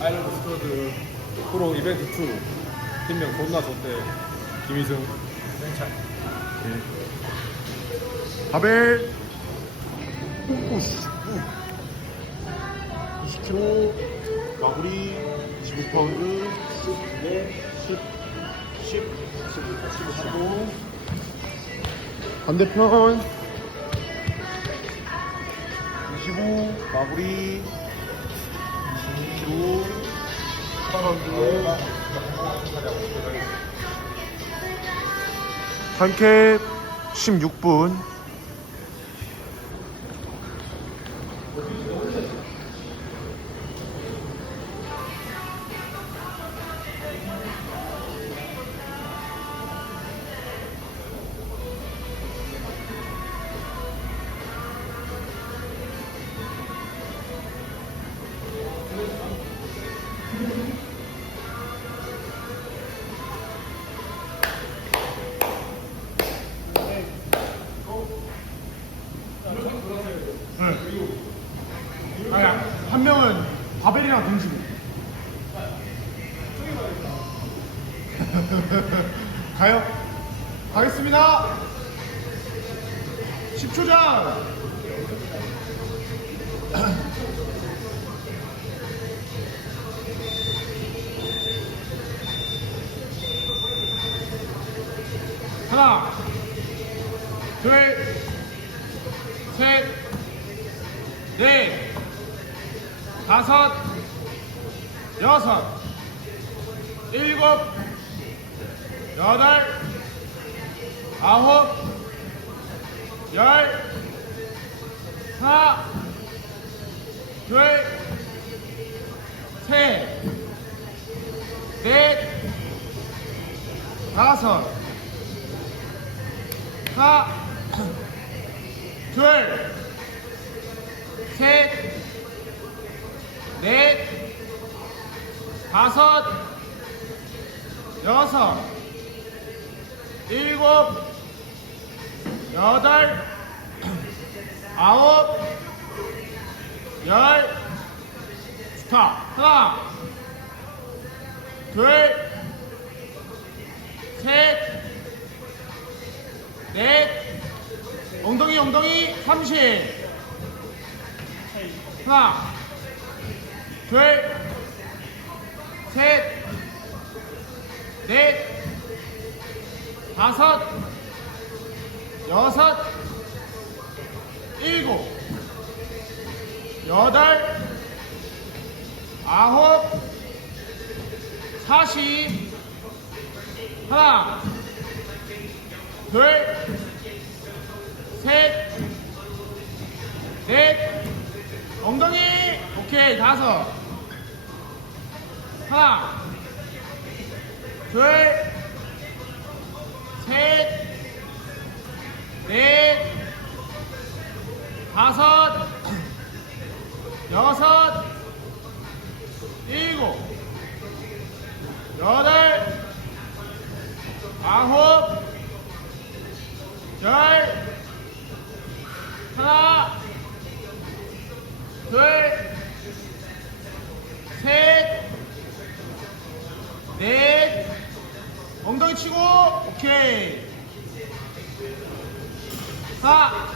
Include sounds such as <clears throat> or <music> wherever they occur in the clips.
아일랜드 스쿼드 프로 이벤트 2 팀명 존나 좋대 김희승. 땡찬 바벨. 오씨 20kg 마무리. 15파운드. 10, 10, 10, 15 반대편. 25 마무리 26kg 파운드 한캡 16분 가요? 가겠습니다. 10초 전. <clears throat> 하나, 둘, 셋, 넷, 다섯, 여섯, 일곱, 여덟, 아홉, 열, 하나, 둘, 셋, 넷, 다섯, 하나, 둘, 셋, 넷, 다섯, 여섯, 일곱, 여덟, 아홉, 열, 스탑. 하나, 둘, 셋, 넷, 엉덩이 엉덩이 30. 하나, 둘, 셋, 넷, 다섯, 여섯, 일곱, 여덟, 아홉, 사십, 하나, 둘, 셋, 넷, 엉덩이, 오케이, 다섯. 하나, 둘, 다섯, 여섯, 일곱, 여덟, 아홉, 열, 하나, 둘, 셋, 넷, 엉덩이 치고, 오케이. 하나,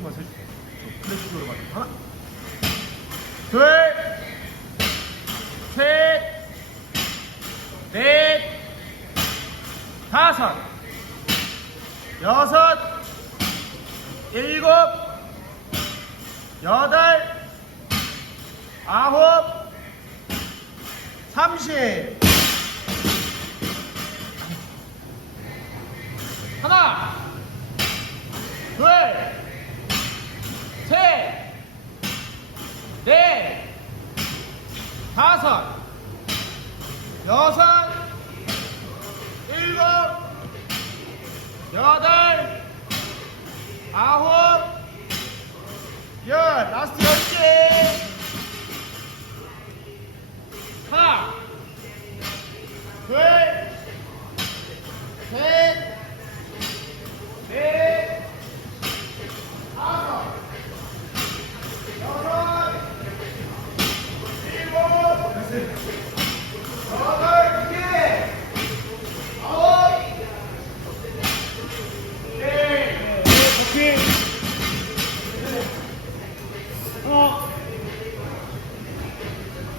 버피만 살 플래시로 맞아. 하나, 둘, 셋, 넷, 다섯, 여섯, 일곱, 여덟, 아홉, 삼십. 하나, 둘, 셋, 넷, 다섯, 여섯, 일곱, 여덟,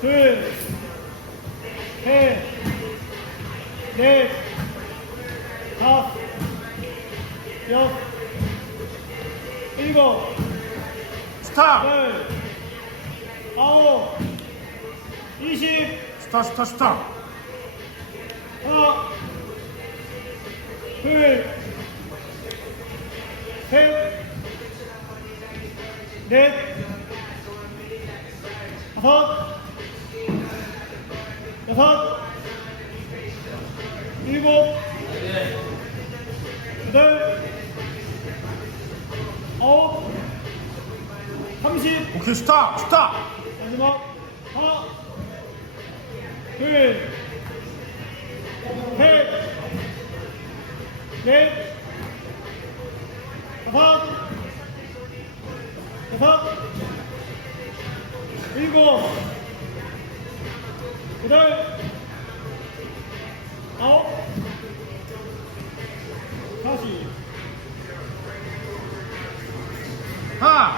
둘, 셋, 넷, 다섯, 여섯, 일곱, 스탑! 열, 아홉, 이십, 스탑, 스탑, 스탑! 하나, 둘, 셋, 넷, 다섯, 여섯, 일곱, 여덟, 아홉, 삼십, 오케이, 스탑! 스탑! 마지막 하나 둘 셋, 넷,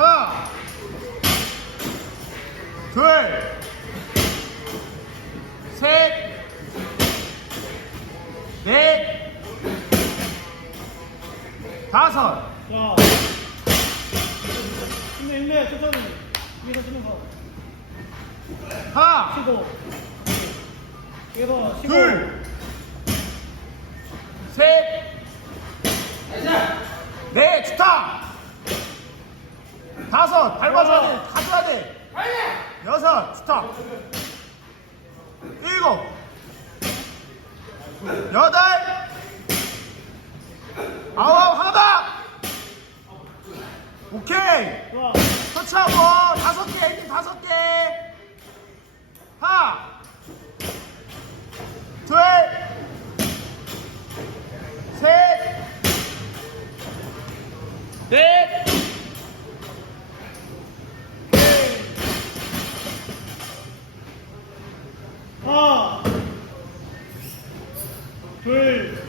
하나, 둘, 셋, 넷, 다섯, 자. 힘내 힘내 천천히 위에서 치는 거. 하나, 쉬고. 위에서 쉬고. 둘, 셋, 넷, 좋다. 다섯, 밟아줘야 돼, 가줘야 돼. 여섯, 스탑. 일곱, 여덟, 아홉, 하나. 오케이. 터치하고 다섯 개, 엔딩 다섯 개.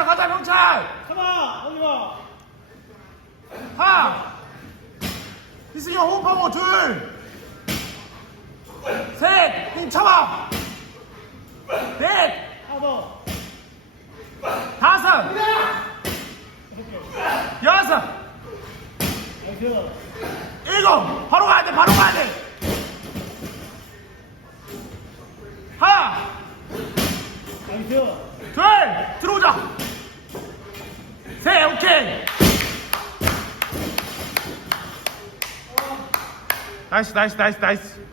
명찰 가자 명찰! 참아 어디 가 하나 이승이 형 호흡하고 둘셋힘 참아! 넷! 하나 더 다섯! 여섯! 나이스 일곱! 바로 가야 돼 바로 가야 돼! 하나 나이스 둘 들어오자. 셋 오케이. 나이스 나이스 나이스 나이스